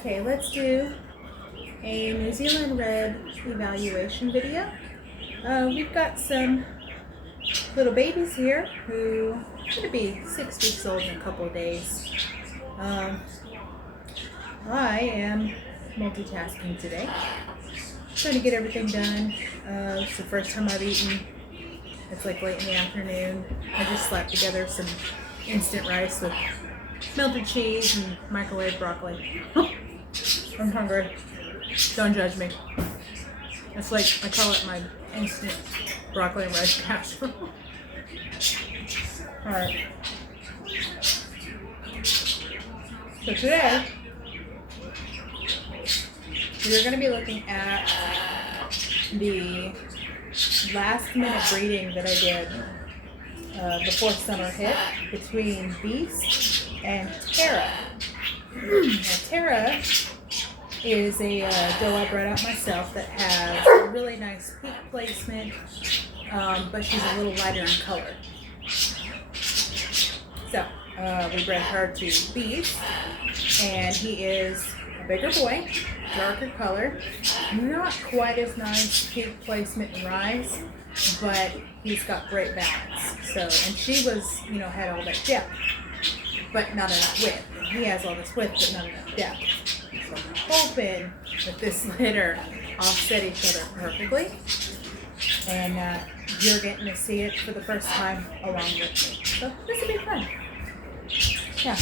Okay, let's do a New Zealand Red evaluation video. We've got some little babies here who are going to be 6 weeks old in a couple of days. I am multitasking today, trying to get everything done. It's the first time I've eaten. It's like late in the afternoon. I just slapped together some instant rice with melted cheese and microwave broccoli. I'm hungry. Don't judge me. It's like, I call it my instant broccoli and rice casserole. Alright. So today, we're going to be looking at the last minute breeding that I did before summer hit between Beast and Tara. Now, Tara is a doe I bred out myself that has a really nice peak placement, but she's a little lighter in color. So we bred her to Beast, and he is a bigger boy, darker color, not quite as nice peak placement and rise, but he's got great balance. So, and she was, had all that depth, but not enough width. He has all this width, but not enough depth. So I'm hoping that this litter offset each other perfectly, and you're getting to see it for the first time along with me. So this will be fun. Yeah,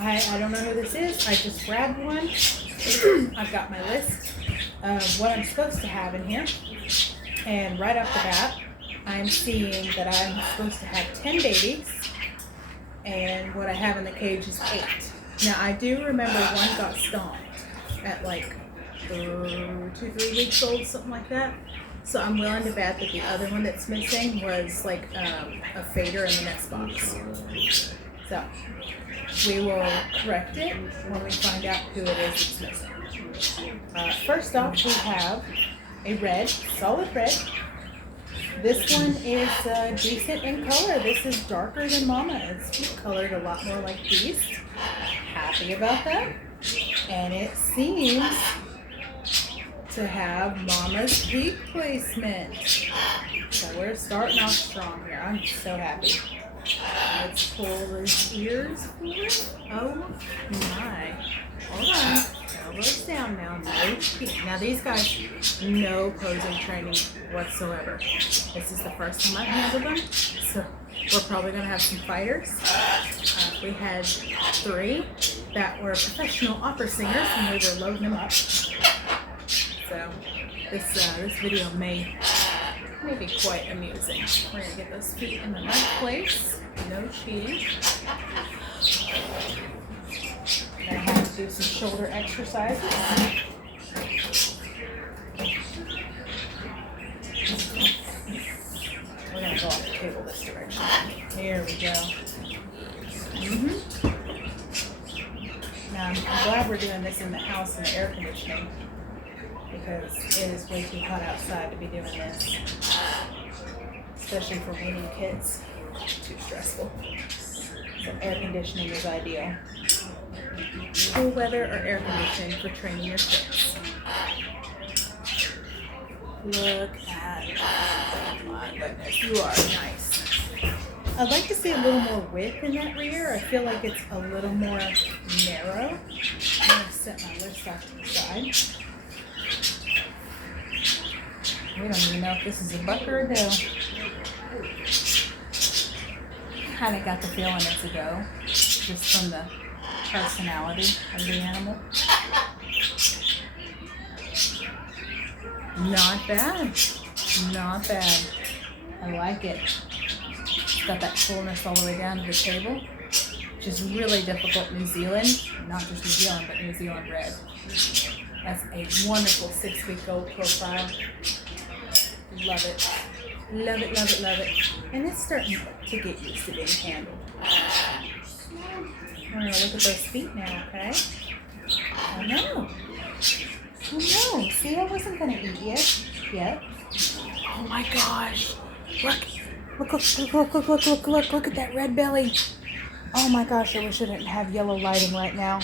I don't know who this is. I just grabbed one. I've got my list of what I'm supposed to have in here, and right off the bat, I'm seeing that I'm supposed to have 10 babies, and what I have in the cage is 8. Now, I do remember one got stomped at like 2-3 weeks old, something like that. So I'm willing to bet that the other one that's missing was like a fader in the nest box. So we will correct it when we find out who it is that's missing. First off, we have a red, solid red. This one is decent in color. This is darker than Mama. It's colored a lot more like Beast. Happy about that. And it seems to have Mama's peak placement. So we're starting off strong here. I'm so happy. Let's pull those ears forward. Oh my. Hold on. Elbows down now. No peek. Now these guys, no posing training whatsoever. This is the first time I've handled them, so we're probably going to have some fighters. We had 3 that were professional opera singers, and we were loading them up. So this video may be quite amusing. We're going to get those feet in the right place. No cheating. I have to do some shoulder exercises. We're going to go off the table this direction. Here we go. Now, I'm glad we're doing this in the house in the air conditioning, because it is way too hot outside to be doing this, especially for weaning kids. Too stressful. So air conditioning is ideal. Cool weather or air conditioning for training your kids. Look at that. Oh my goodness, you are nice. I'd like to see a little more width in that rear. I feel like it's a little more narrow. I'm going to set my list off to the side. We don't even know if this is a buck or a doe. Kind of got the feeling it's a doe, just from the personality of the animal. Not bad. Not bad. I like it. It's got that fullness all the way down to the table, which is really difficult in New Zealand. Not just New Zealand, but New Zealand red. That's a wonderful 6-week-old profile. Love it. Love it, love it, love it. And it's starting to get used to being handled. We're going to look at those feet now, okay? Oh no. Oh no. See, I wasn't going to eat yet. Oh my gosh. Look at that red belly. Oh my gosh, I wish I didn't have yellow lighting right now.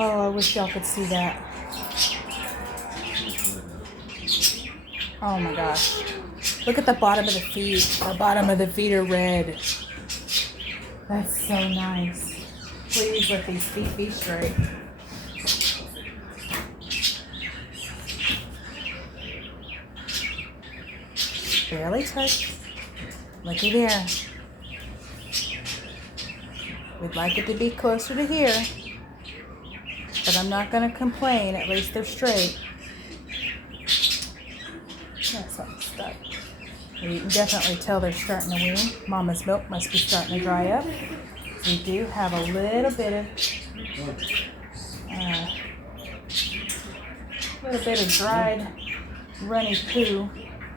Oh, I wish y'all could see that. Oh my gosh. Look at the bottom of the feet. The bottom of the feet are red. That's so nice. Please let these feet be straight. Barely touch. Looky there. We'd like it to be closer to here, but I'm not going to complain. At least they're straight. That's something stuck. You can definitely tell they're starting to wean. Mama's milk must be starting to dry up. We do have a little bit of dried, runny poo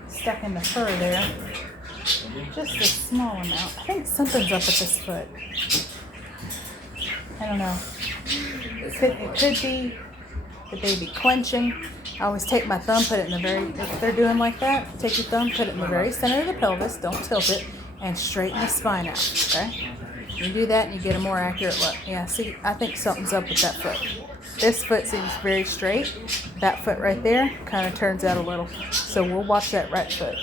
stuck in the fur there. Just a small amount. I think something's up with this foot. I don't know. It could be the baby clenching. I always take my thumb, put it in the if they're doing like that, take your thumb, put it in the very center of the pelvis, don't tilt it, and straighten the spine out, okay? You do that and you get a more accurate look. Yeah, see, I think something's up with that foot. This foot seems very straight. That foot right there kind of turns out a little. So we'll watch that right foot.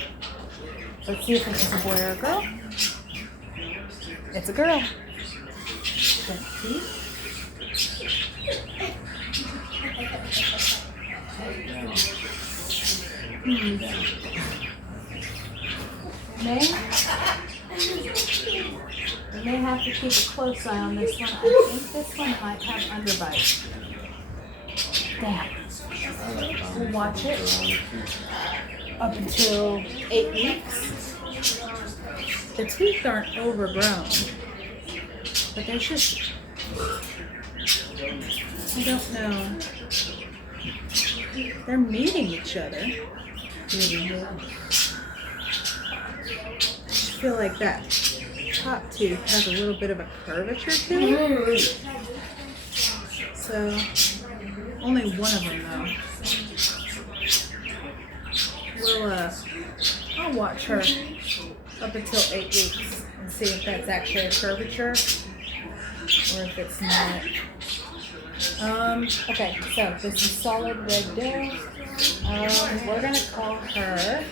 Let's see if this is a boy or a girl. It's a girl. We may have to keep a close eye on this one. I think this one might have underbite. Damn. We'll watch it up until 8 weeks. The teeth aren't overgrown, but there's just, I don't know. They're meeting each other. I feel like that top tooth has a little bit of a curvature to it. So, only one of them though. I'll watch her up until 8 weeks and see if that's actually a curvature or if it's not. Okay, so this is solid red doe. We're gonna call her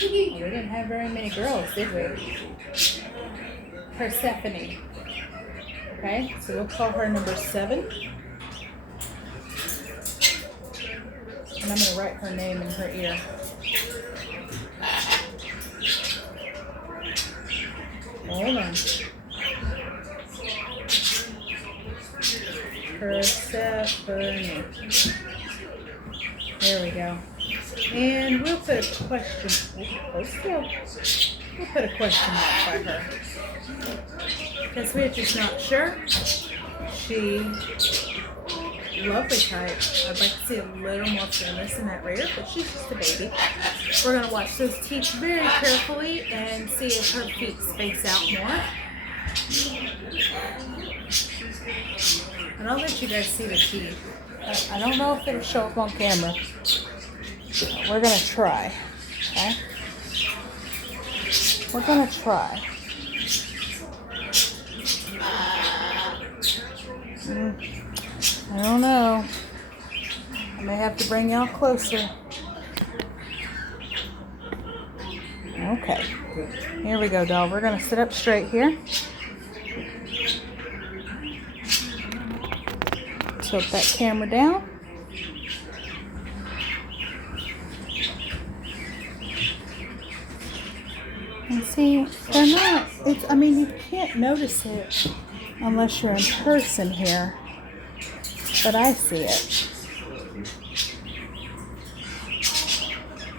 we didn't have very many girls, did we? Persephone. Okay, so we'll call her number 7. And I'm gonna write her name in her ear. Hold on. Persephone. There we go. And we'll put a question. We'll put a question mark by her. Because we're just not sure. She lovely type. I'd like to see a little more fullness in that rear, but she's just a baby. We're going to watch those teeth very carefully and see if her feet space out more. And I'll let you guys see the teeth. I don't know if it'll show up on camera. We're going to try. Okay? We're going to try. I don't know. I may have to bring y'all closer. Okay. Here we go, doll. We're going to sit up straight here. Tilt that camera down. And see, they're not, I mean, you can't notice it unless you're in person here. But I see it.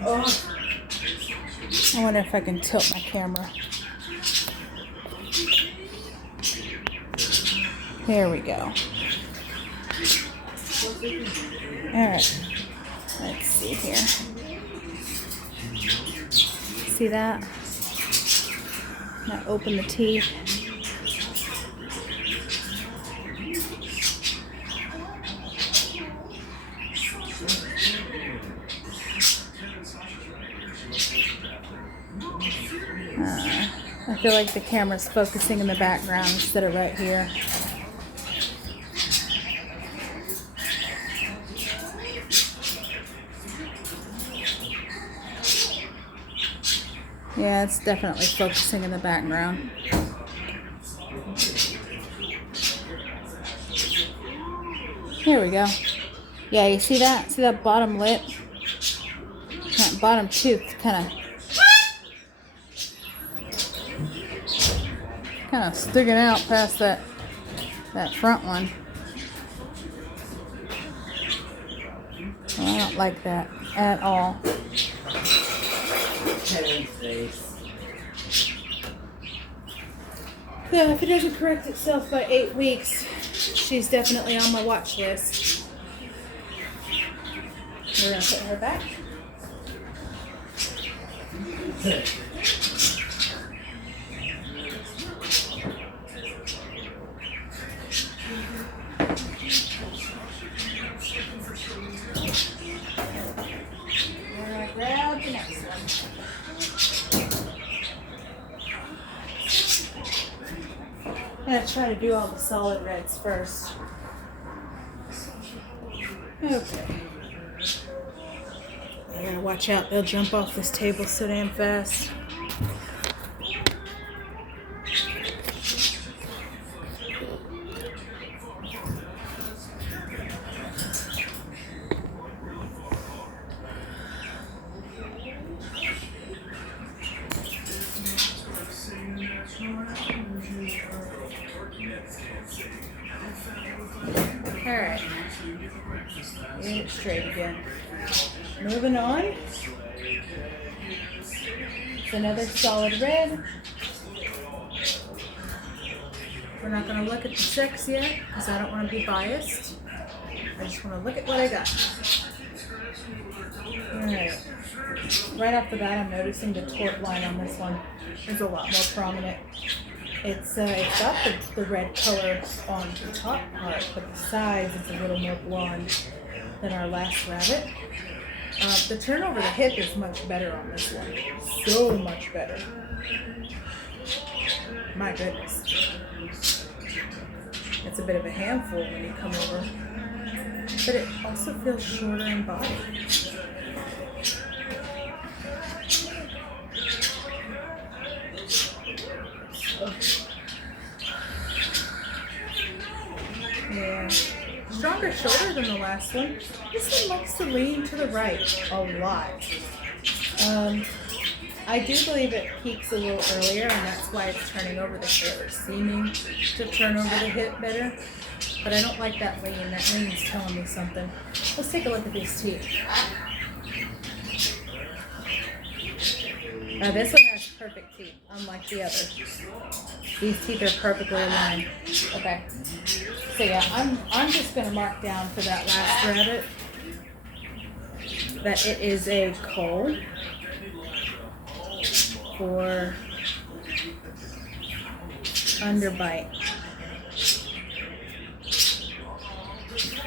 Oh. I wonder if I can tilt my camera. There we go. Alright. Let's see here. See that? Now open the teeth. I feel like the camera's focusing in the background instead of right here. Yeah, it's definitely focusing in the background. Here we go. Yeah, you see that? See that bottom lip? That bottom tooth kind of sticking out past that front one. Well, I don't like that at all. So if it doesn't correct itself by 8 weeks, she's definitely on my watch list. We're gonna put her back. We're gonna grab the next one. I'm gonna try to do all the solid reds first. Okay. I gotta watch out, they'll jump off this table so damn fast. Alright. Get it straight again. Moving on. It's another solid red. We're not going to look at the sex yet because I don't want to be biased. I just want to look at what I got. Alright. Right off the bat, I'm noticing the tort line on this one is a lot more prominent. It's got the red color on the top part, but the sides is a little more blonde than our last rabbit. The turn over the hip is much better on this one. So much better. My goodness. It's a bit of a handful when you come over. But it also feels shorter in body. Yeah. Stronger shoulder than the last one. This one likes to lean to the right a lot. I do believe it peaks a little earlier, and that's why it's turning over the hip, or seeming to turn over the hip better. But I don't like that lean. That lean's telling me something. Let's take a look at these teeth. This one has perfect teeth, unlike the other. These teeth are perfectly aligned. Okay. So yeah, I'm just gonna mark down for that last rabbit that it is a cull for underbite.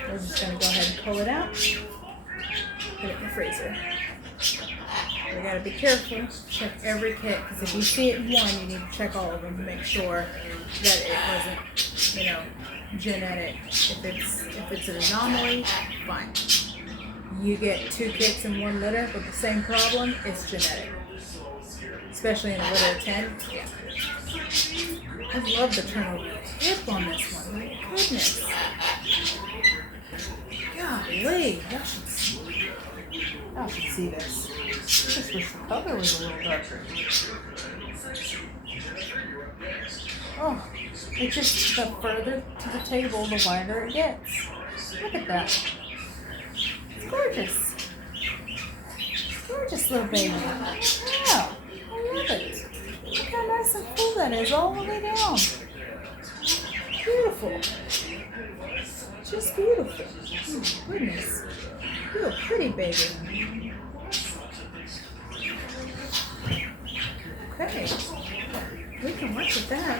We're just gonna go ahead and pull it out, put it in the freezer. We gotta be careful, check every kit, because if you see it in one, you need to check all of them to make sure that it wasn't, genetic. If it's an anomaly, fine. You get 2 kits in 1 litter with the same problem, it's genetic. Especially in a litter of 10, yeah. I love the turnover hip on this one, my goodness. Golly, y'all should see this. I just wish the color was a little darker. Oh, it's just the further to the table, the wider it gets. Look at that. It's gorgeous. Gorgeous little baby. Wow, I love it. Look how nice and full that is all the way down. Beautiful. Just beautiful. Oh, goodness. You're a pretty baby. Okay. We can work with that.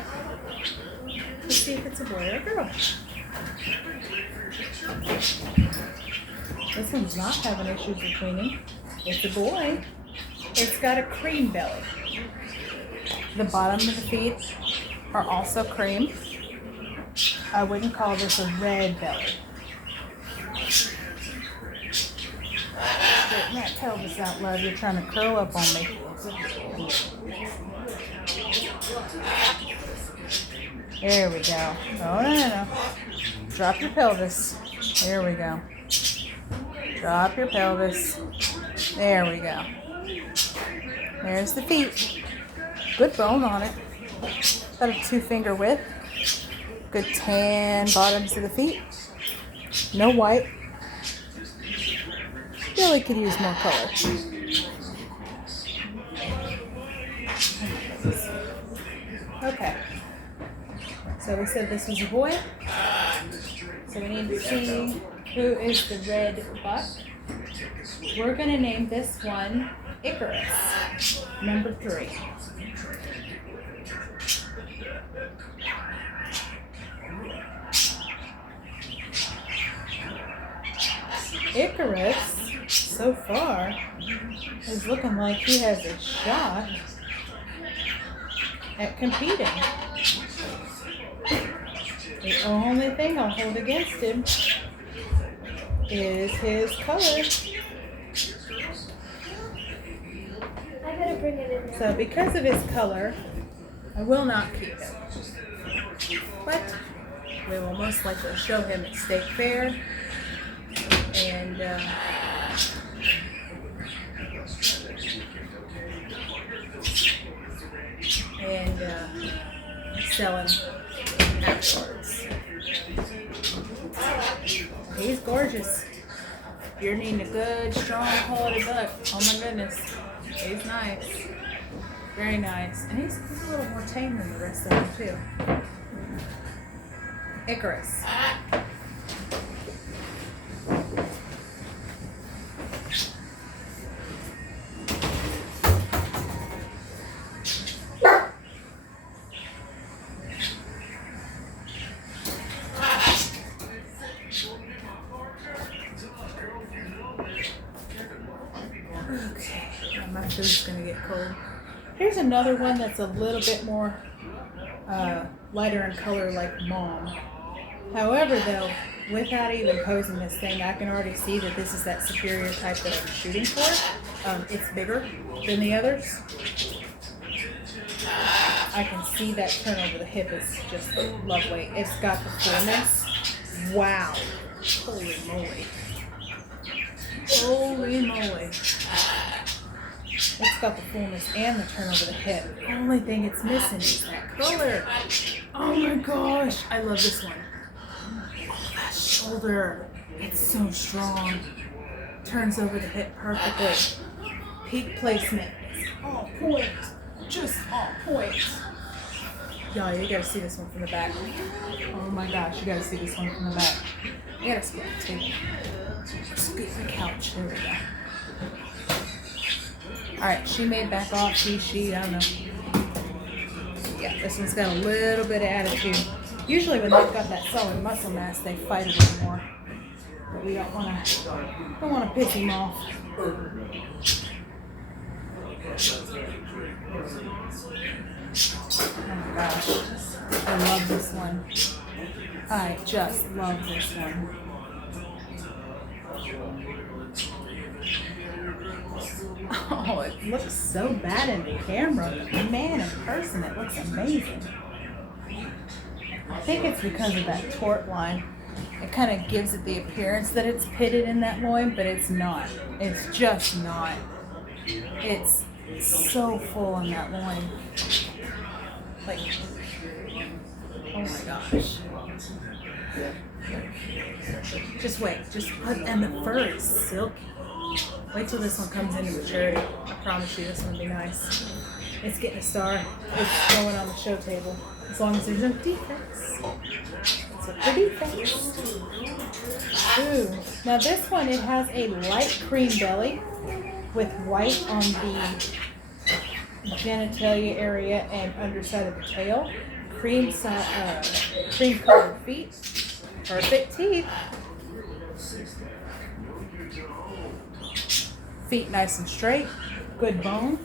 Let's see if it's a boy or a girl. This one's not having issues with weaning. It's a boy. It's got a cream belly. The bottom of the feet are also cream. I wouldn't call this a red belly. Straighten that pelvis out, love. You're trying to curl up on me. There we go. No. Drop your pelvis. There we go. Drop your pelvis. There we go. There's the feet. Good bone on it. About a 2-finger width. Good tan bottoms of the feet. No white. Really could use more color. Okay. So we said this was a boy. So we need to see who is the red buck. We're going to name this one Icarus, number 3. Icarus, so far, is looking like he has a shot at competing. The only thing I'll hold against him is his color. So because of his color, I will not keep him. But we will most likely show him at State Fair and sell him afterwards. He's gorgeous. If you're needing a good, strong, quality buck, oh my goodness, he's nice. Very nice. And he's a little more tame than the rest of them, too. Icarus. Okay, my food's gonna get cold. Here's another one that's a little bit more lighter in color, like Mom. However, though, without even posing this thing, I can already see that this is that superior type that I'm shooting for. It's bigger than the others. I can see that turn over the hip is just lovely. It's got the fullness. Wow. Holy moly. Holy moly. It's got the fullness and the turn over the hip. The only thing it's missing is that color. Oh my gosh. I love this one. Oh, that shoulder. It's so strong. Turns over the hip perfectly. Peak placement is on point. Just on point. Y'all, you gotta see this one from the back. Oh my gosh, you gotta see this one from the back. You gotta scoot the table. Scoot the couch. There we go. Alright, she may back off. She, I don't know. Yeah, this one's got a little bit of attitude. Usually when they've got that solid muscle mass, they fight a little more. But we don't wanna piss him off. Oh my gosh. I love this one. I just love this one. Oh, it looks so bad in the camera. Man, in person, it looks amazing. I think it's because of that tort line. It kind of gives it the appearance that it's pitted in that loin, but it's not. It's just not. It's so full in that loin. Like, oh my gosh. Just wait. And the fur is silky. Wait till this one comes into maturity. I promise you this one will be nice. It's getting a star. It's going on the show table. As long as there's no defects. It's a pretty defects. Ooh. Now this one, it has a light cream belly with white on the genitalia area and underside of the tail. Cream colored feet. Perfect teeth. Feet nice and straight. Good bone.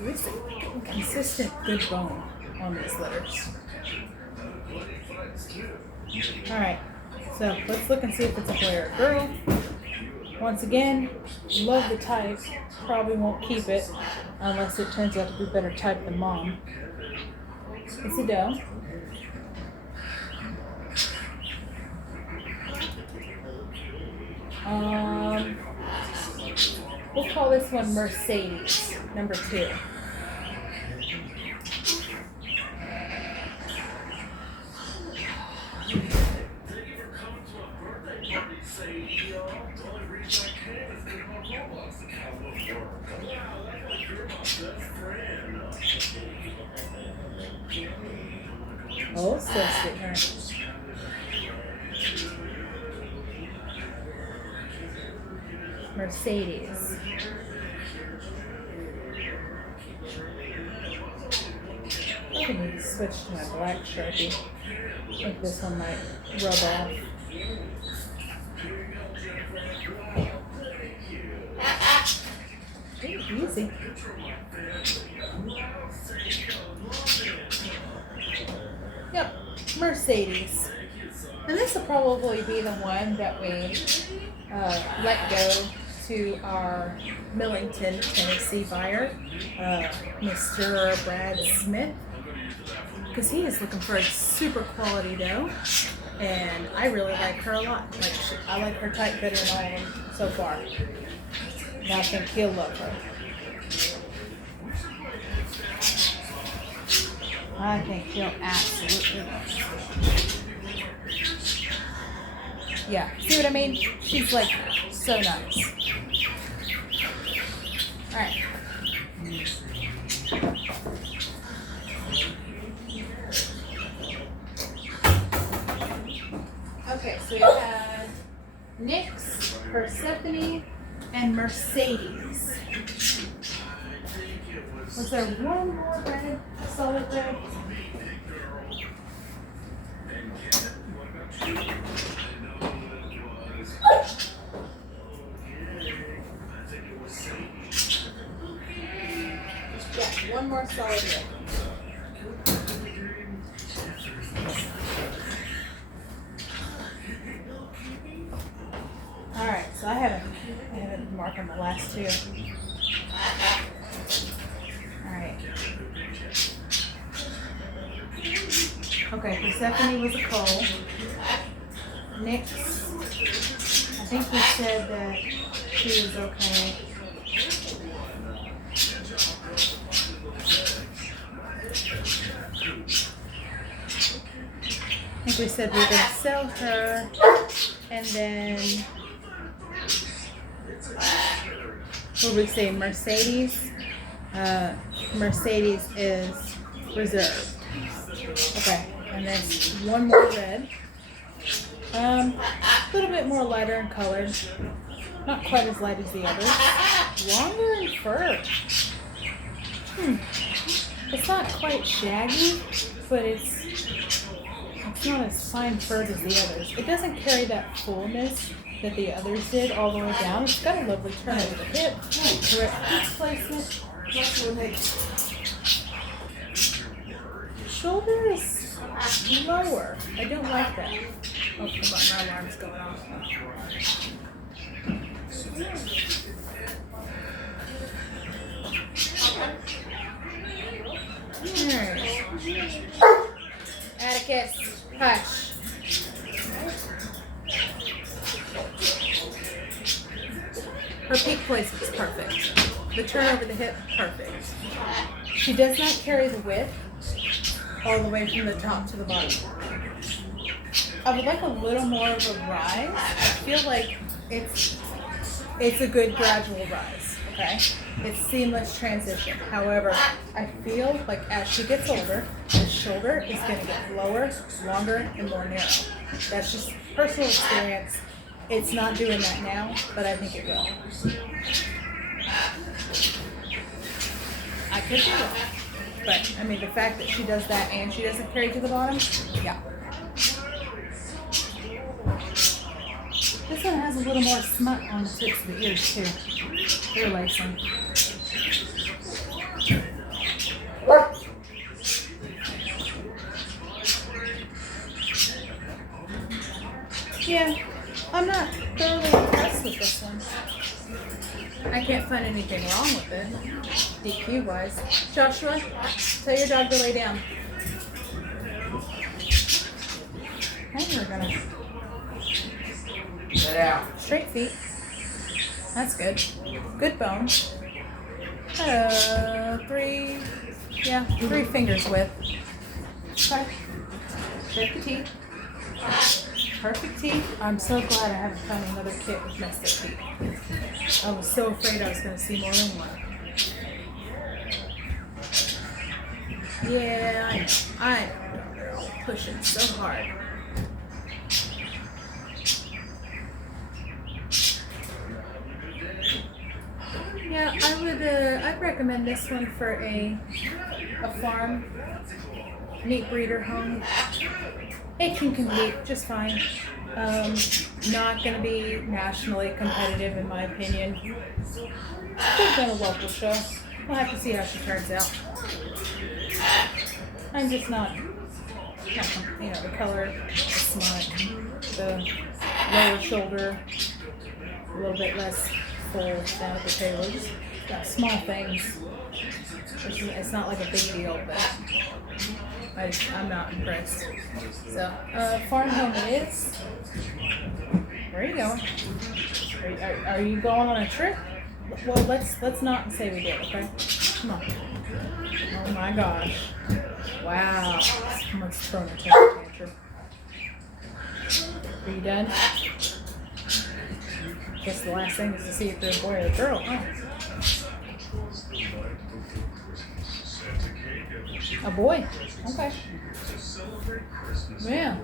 Listen. consistent good bone on these litters. Alright, so let's look and see if it's a boy or a girl. Once again, love the type. Probably won't keep it unless it turns out to be a better type than mom. It's a doe. We'll call this one Mercedes, number 2. Oh, still sitting there. Mercedes. I think I need to switch to my black Sharpie. I think this one might rub off. Easy. Yep, Mercedes. And this will probably be the one that we let go to our Millington, Tennessee buyer, Mr. Brad Smith, because he is looking for a super quality doe, and I really like her a lot. I like her type better than all of them so far. And I think he'll love her. I think he'll absolutely love her. Yeah, see what I mean? She's like so nice. Alright. Okay, so we have Nyx, Persephone, and Mercedes. Was there one more red, solid red? Yeah, one more solid red. Alright, so I haven't marked on the last two. Alright. Okay, Persephone was a coal. Nyx, I think we said that she was okay. I think we said we were going to sell her, and then, what did we say, Mercedes? Mercedes is reserved. Okay, and then one more red. A little bit more lighter in color. Not quite as light as the others. Longer in fur. It's not quite shaggy, but it's not as fine furred as the others. It doesn't carry that fullness that the others did all the way down. It's got a lovely turn over the hip. Correct hip placement. Shoulder is lower. I don't like that. Oh, hold on, my alarm's going off. Alright. Atticus, hush. Her peak placement's perfect. The turn over the hip, perfect. She does not carry the width all the way from the top to the bottom. I would like a little more of a rise. I feel like it's a good gradual rise, okay? It's seamless transition. However, I feel like as she gets older, the shoulder is going to get lower, longer, and more narrow. That's just personal experience. It's not doing that now, but I think it will. I could be wrong. But, I mean, the fact that she does that and she doesn't carry to the bottom, yeah. This one has a little more smut on the tips of the ears, too. They're lacing. Yeah, I'm not thoroughly impressed with this one. I can't find anything wrong with it, DQ wise. Joshua, tell your dog to lay down. Okay, we're gonna Get out. straight feet. That's good. Good bone. 3 fingers width. Okay. Perfect teeth. Perfect teeth. I'm so glad I haven't found another kit with messed up teeth. I was so afraid I was going to see more than one. Yeah, I know. They're all pushing so hard. Yeah, I'd recommend this one for a farm meat breeder home. It can compete just fine. Not going to be nationally competitive in my opinion. Still been a local show. We'll have to see how she turns out. I'm just not the color, the smut, the lower shoulder, a little bit less full down at the tail. Just small things. It's not like a big deal, but I'm not impressed. So, farm home it is. Where are you going? Are you going on a trip? Well, let's not say we did, okay? Come on. Oh my gosh. Wow. Someone's throwing a temper tantrum. Are you done? Guess the last thing is to see if they're a boy or a girl, huh? A boy. Okay. Yeah.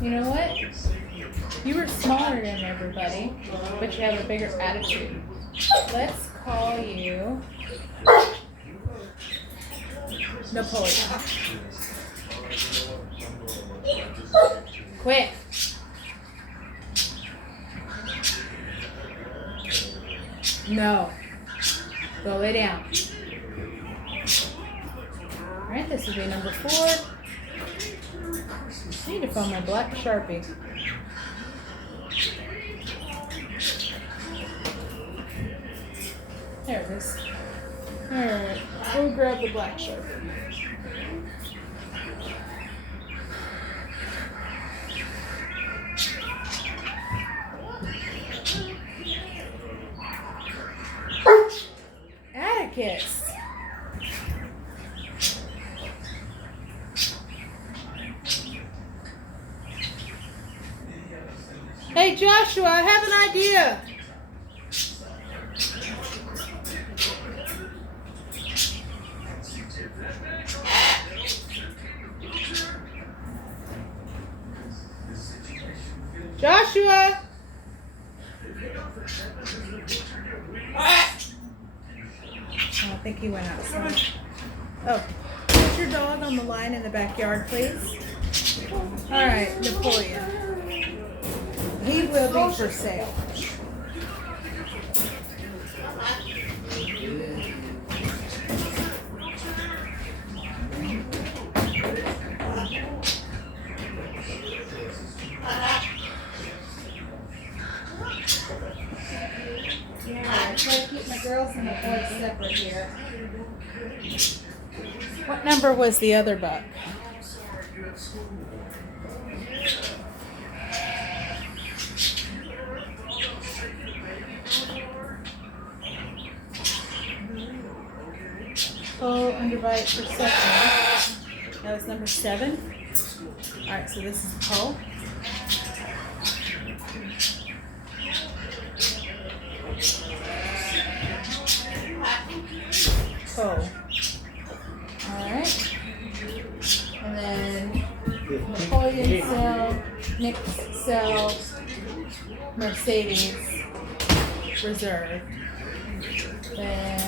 You know what? You were smaller than everybody, but you have a bigger attitude. Let's call you Napoleon. Quit. No. Go lay down. Alright, this will be number 4. I need to find my black Sharpie. There it is. Alright, we'll grab the black Sharpie. Atticus. Hey Joshua, I have an idea. Joshua! I think he went outside. Oh, put your dog on the line in the backyard, please. All right, Napoleon. He will be for sale. Yeah, I try to keep my girls and my boys separate here. What number was the other buck? Oh, underbite for 7. That was number 7. Alright, so this is Poe. Poe. Alright. And then Napoleon cell, Nick cell, Mercedes reserve. Then I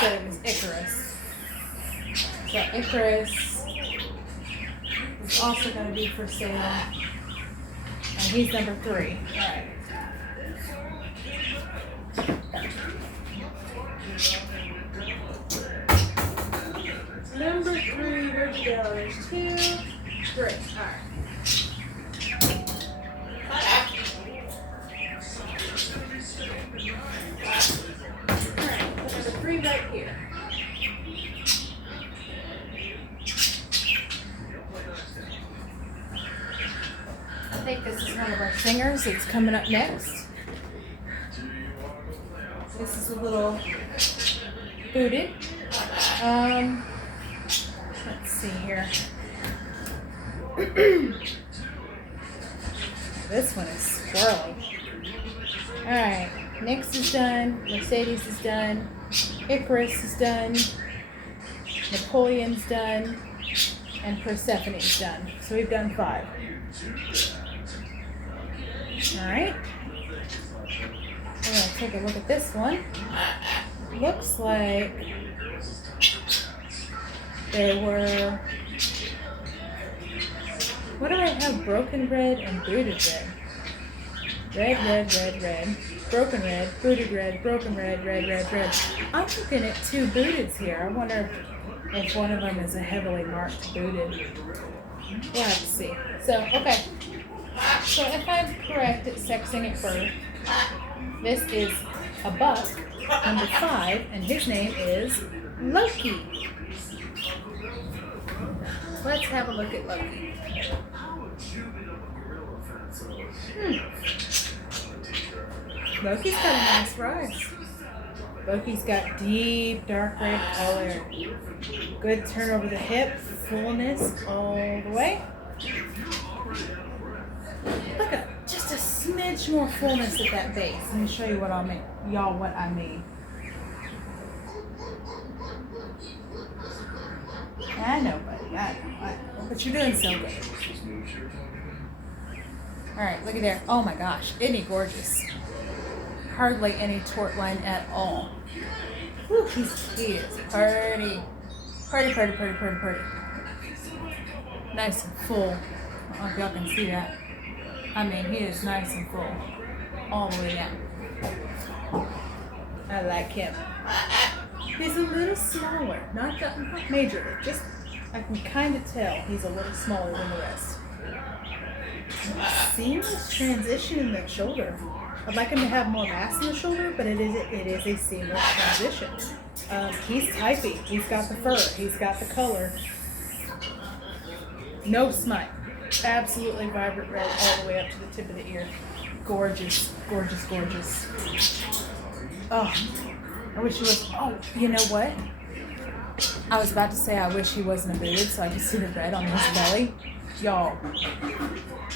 said it was Icarus. So Icarus is also going to be for sale. And he's number 3. Alright. Number 3, where'd you go? There's 2, 3. Alright. think this is one of our singers that's coming up next. This is a little booted. Let's see here. This one is squirrely. Alright, Nyx is done, Mercedes is done, Icarus is done, Napoleon's done, and Persephone's done. So we've done 5. Alright. We're going to take a look at this one. Looks like there were, what do I have? Broken red and booted red. Red, red, red, red. Broken red, booted red, broken red, red, red, red. I'm looking at 2 booteds here. I wonder if one of them is a heavily marked booted. We'll have to see. So, okay. So if I'm correct at sexing at birth, this is a buck, number 5, and his name is Loki. Let's have a look at Loki. Loki's got a nice rise. Loki's got deep dark red color. Good turn over the hip, fullness all the way. Look at just a smidge more fullness at that base. Let me show you what I mean. Y'all, what I mean. I know, buddy. I know. But you're doing so good. All right, look at there. Oh my gosh, isn't he gorgeous? Hardly any tort line at all. Whew, he is pretty. Pretty. Nice and full. I don't know if y'all can see that. I mean, he is nice and full. All the way down. I like him. He's a little smaller. Not majorly. Just, I can kind of tell he's a little smaller than the rest. Seamless transition in the shoulder. I'd like him to have more mass in the shoulder, but it is a seamless transition. He's typey. He's got the fur. He's got the color. No smite. Absolutely vibrant red all the way up to the tip of the ear. Gorgeous, gorgeous, gorgeous. Oh, I wish he was. Oh, you know what? I was about to say I wish he wasn't a booted so I could see the red on his belly. Y'all,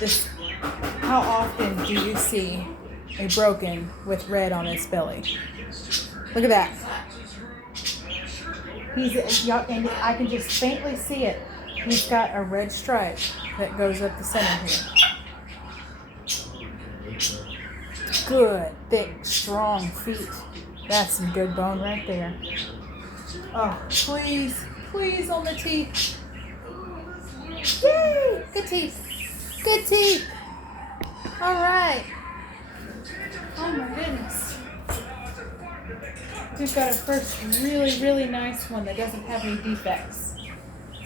this. How often do you see a broken with red on his belly? Look at that. And I can just faintly see it. He's got a red stripe that goes up the center here. Good, thick, strong feet. That's some good bone right there. Oh, please on the teeth. Yay! Good teeth. Good teeth. All right. Oh my goodness. We've got a first really, really nice one that doesn't have any defects.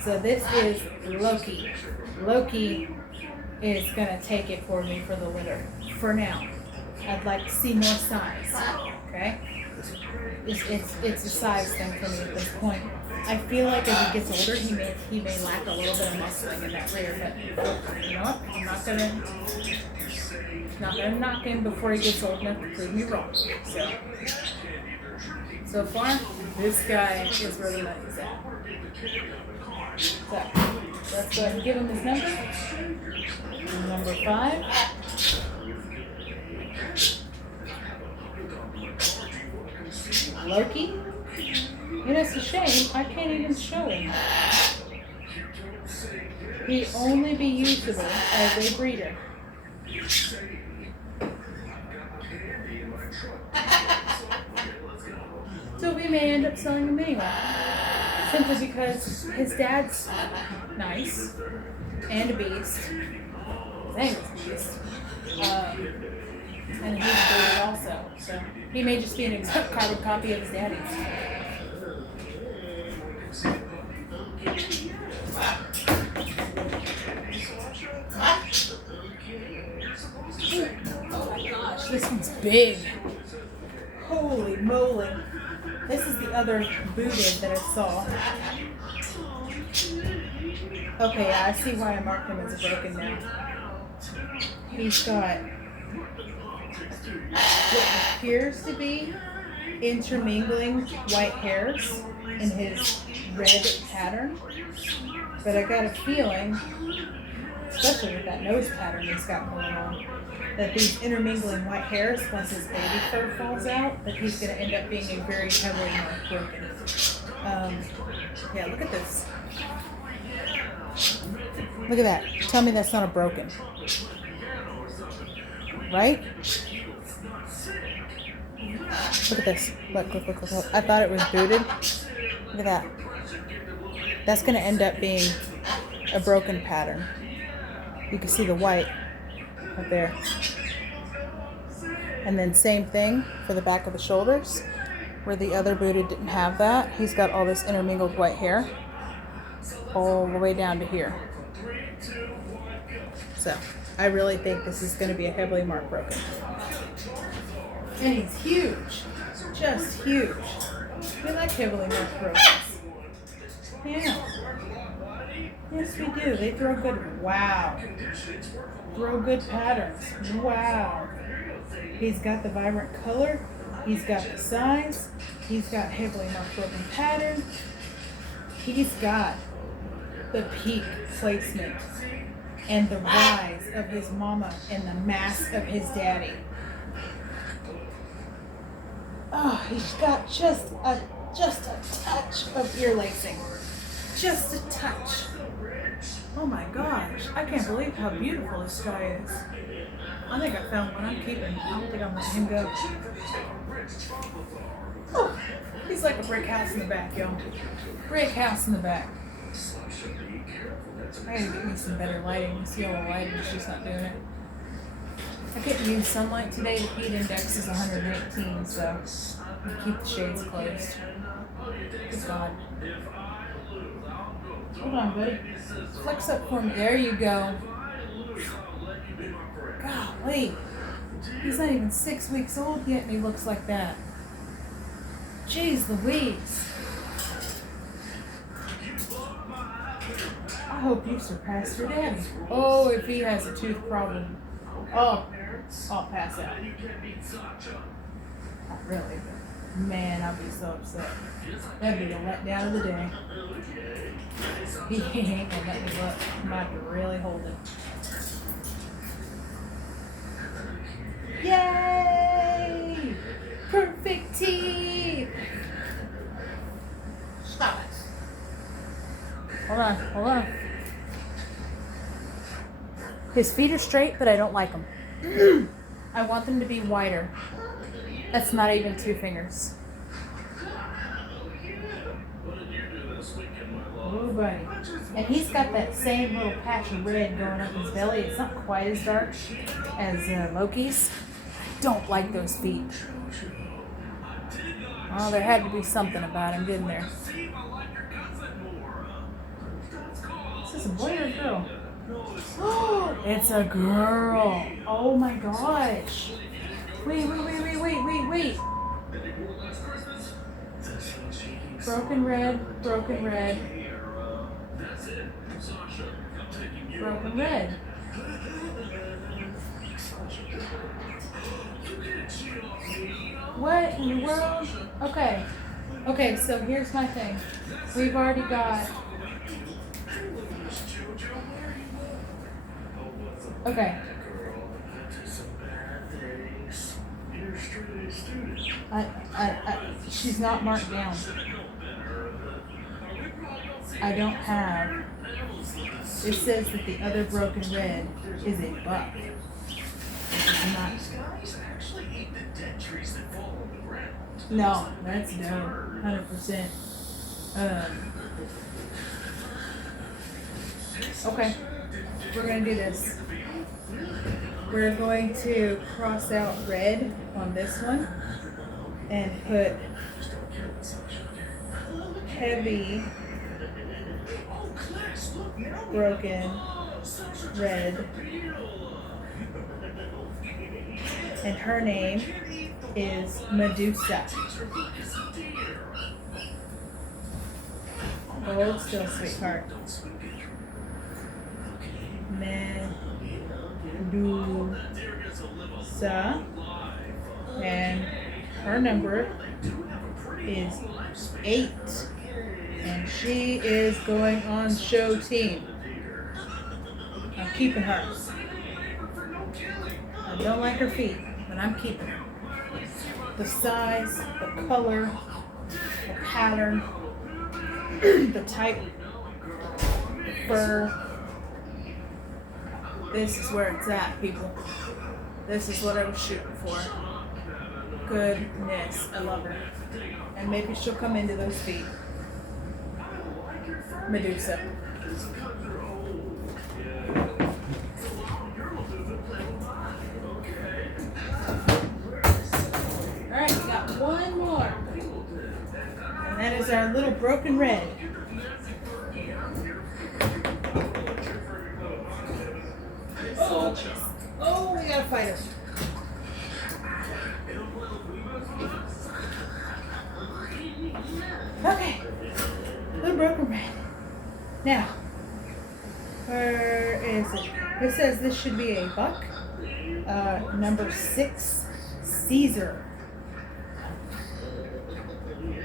So this is Loki. Loki is going to take it for me for the litter. For now. I'd like to see more size. Okay? It's a size thing for me at this point. I feel like as he gets older, he may lack a little bit of muscling in that rear, but you know what? I'm not gonna knock him before he gets old enough to prove me wrong. So far, this guy is where the money's at. So let's go ahead and give him his number. Number 5. Loki. And it's a shame I can't even show him. He'd only be usable as a breeder. So we may end up selling him anyway. Simply because his dad's nice and a beast. His name is a beast. And he's a breeder also. So he may just be an exact carbon copy of his daddy. Oh my gosh, this one's big. Holy moly. This is the other booted that I saw. Okay, yeah, I see why I marked him as a broken now. He's got what appears to be intermingling white hairs in his red pattern. But I got a feeling, especially with that nose pattern he's got going on, that these intermingling white hairs, once his baby fur falls out, that he's going to end up being a very heavily marked broken. Yeah, look at this. Look at that. Tell me that's not a broken. Right? Look at this. Look. I thought it was booted. Look at that. That's going to end up being a broken pattern. You can see the white right there. And then same thing for the back of the shoulders, where the other booted didn't have that. He's got all this intermingled white hair all the way down to here. So I really think this is going to be a heavily marked broken. And he's huge. Just huge. We like heavily marked brokens. Yeah. Yes, we do. They throw good. Wow. Throw good patterns. Wow. He's got the vibrant color. He's got the size. He's got heavily marked broken pattern. He's got the peak placement and the rise of his mama and the mass of his daddy. Oh, he's got just a touch of ear lacing. Just a touch. Oh my gosh, I can't believe how beautiful this guy is. I think I found one I'm keeping. I don't think I'm letting him go. Oh, he's like a brick house in the back, y'all. Brick house in the back. I gotta get me some better lighting. This yellow lighting is just not doing it. I couldn't use sunlight today. The heat index is 118, so I keep the shades closed. Good God. Hold on, buddy. Flex up for me. There you go. Golly. He's not even 6 weeks old yet and he looks like that. Jeez Louise. I hope you surpassed your daddy. Oh, if he has a tooth problem. Oh, I'll pass out. Not really, but man, I'll be so upset. That'd be the letdown of the day. He ain't gonna let me look. I'm about to really hold it. Yay! Perfect teeth! Stop it. Hold on. His feet are straight, but I don't like them. I want them to be wider. That's not even 2 fingers. Oh, buddy. And he's got that same little patch of red going up his belly. It's not quite as dark as Loki's. I don't like those feet. Oh, there had to be something about him, didn't there? Is this a boy or a girl? Oh, it's a girl. Oh my gosh. Wait. Broken red. Broken red. What in the world? Okay, so here's my thing. We've already got... Okay. She's not marked down. I don't have... It says that the other broken red is a buck. It's not... No, that's no, 100%. Okay, we're gonna do this. We're going to cross out red on this one and put heavy broken red, and her name is Medusa. Hold still, sweetheart. Medusa, and her number is 8, and she is going on show team. I'm keeping her. I don't like her feet, but I'm keeping her. The size, the color, the pattern, the type, the fur. This is where it's at, people. This is what I was shooting for. Goodness, I love her. And maybe she'll come into those feet. Medusa. Alright, we got one more. And that is our little broken red. Oh, we gotta fight her. Okay, little broken red. Now, where is it? It says this should be a buck. Number 6, Caesar.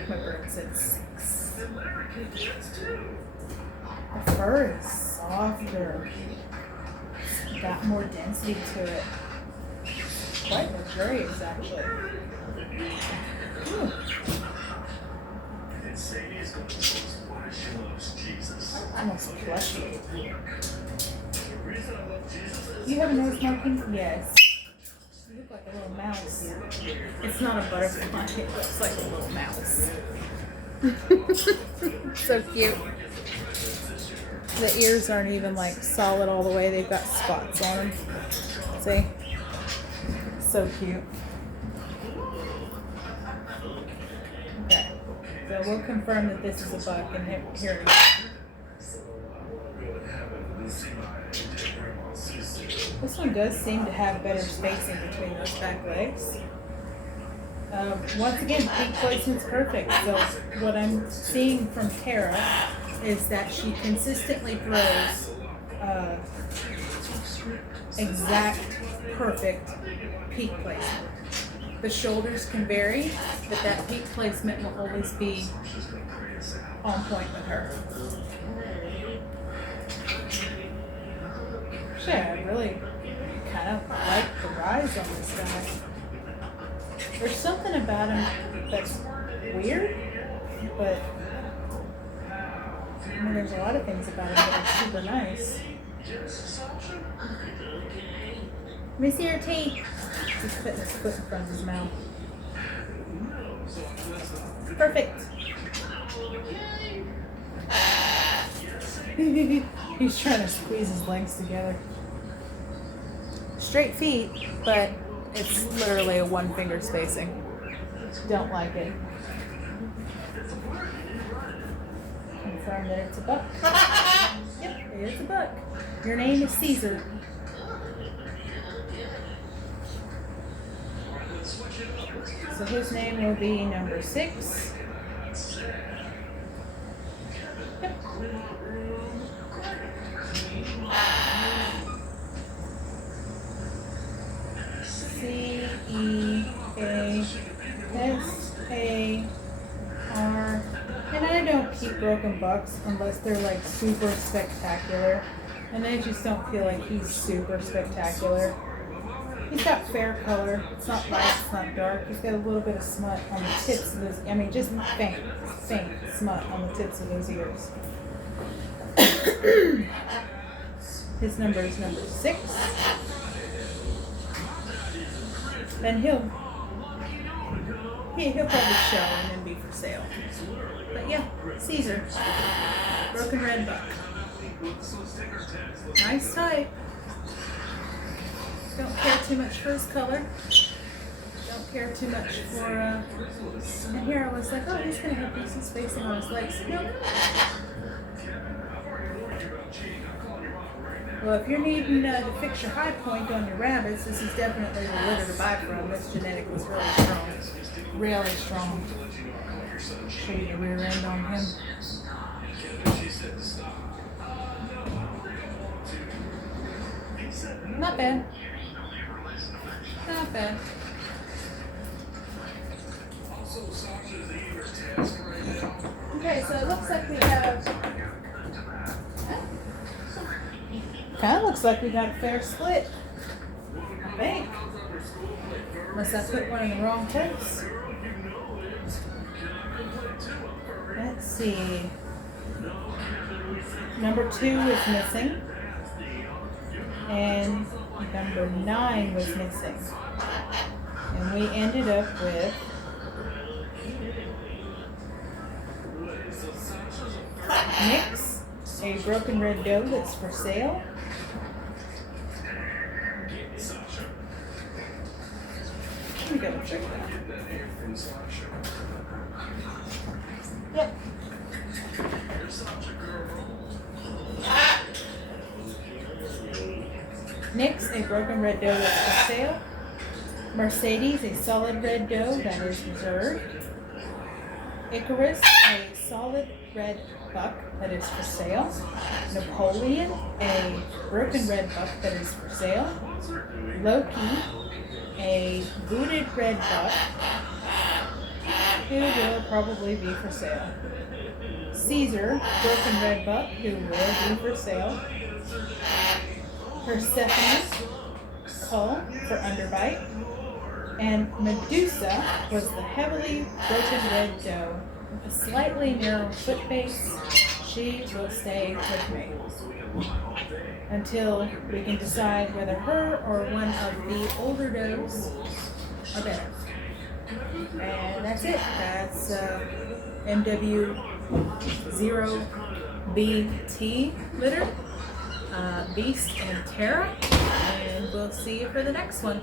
My bird said 6. The fur is softer. It's got more density to it. Quite luxurious, actually. Ooh. Almost plushy. You have a nose marking? Yes. You look like a little mouse. It's not a butterfly. It looks like a little mouse. So cute. The ears aren't even like solid all the way. They've got spots on them. See? So cute. Okay. So we'll confirm that this is a buck and here it is. This one does seem to have better spacing between those back legs. Once again, peak placement's perfect. So what I'm seeing from Tara is that she consistently throws exact perfect peak placement. The shoulders can vary, but that peak placement will always be on point with her. Actually, I really kind of like the rise on this guy. There's something about him that's weird, but I mean, there's a lot of things about him that are super nice. Let me see her teeth. He's putting his foot in front of his mouth. Perfect. He's trying to squeeze his legs together. Straight feet, but it's literally a 1-finger spacing. Don't like it. Confirm that it's a buck. Yep, it is a buck. Your name is Caesar. So his name will be number 6. Yep. C-E-A-S-A-R. And I don't keep broken bucks unless they're like super spectacular. And I just don't feel like he's super spectacular. He's got fair color. It's not light, it's not dark. He's got a little bit of smut on the tips of his, I mean just faint smut on the tips of his ears. His number is number 6. And he'll probably show and then be for sale. But yeah, Caesar. Broken red buck. Nice type. Don't care too much for his color. Don't care too much for, and here I was like, oh, he's going to have decent spacing on his legs. No. Well, if you're needing to fix your high point on your rabbits, this is definitely the litter to buy from. This genetic was really strong. Really strong. Show you the rear end on him. Not bad. Not bad. Okay, so it looks like we have. Kind of looks like we got a fair split. I think. Unless I put one in the wrong place. Let's see. Number 2 is missing. And number 9 was missing. And we ended up with Nick's, a broken red doe that's for sale. Let me go and check that. Yep. Nick's, a broken red doe that's for sale. Mercedes, a solid red doe that is reserved. Icarus, a solid red buck that is for sale. Napoleon, a broken red buck that is for sale. Loki, a booted red buck who will probably be for sale. Caesar, broken red buck who will be for sale. Persephone, cull for underbite. And Medusa was the heavily broken red doe with a slightly narrow foot base. She will stay with me until we can decide whether her or one of the older does are better. And that's it. That's MWØBT litter, Beast and Terra, and we'll see you for the next one.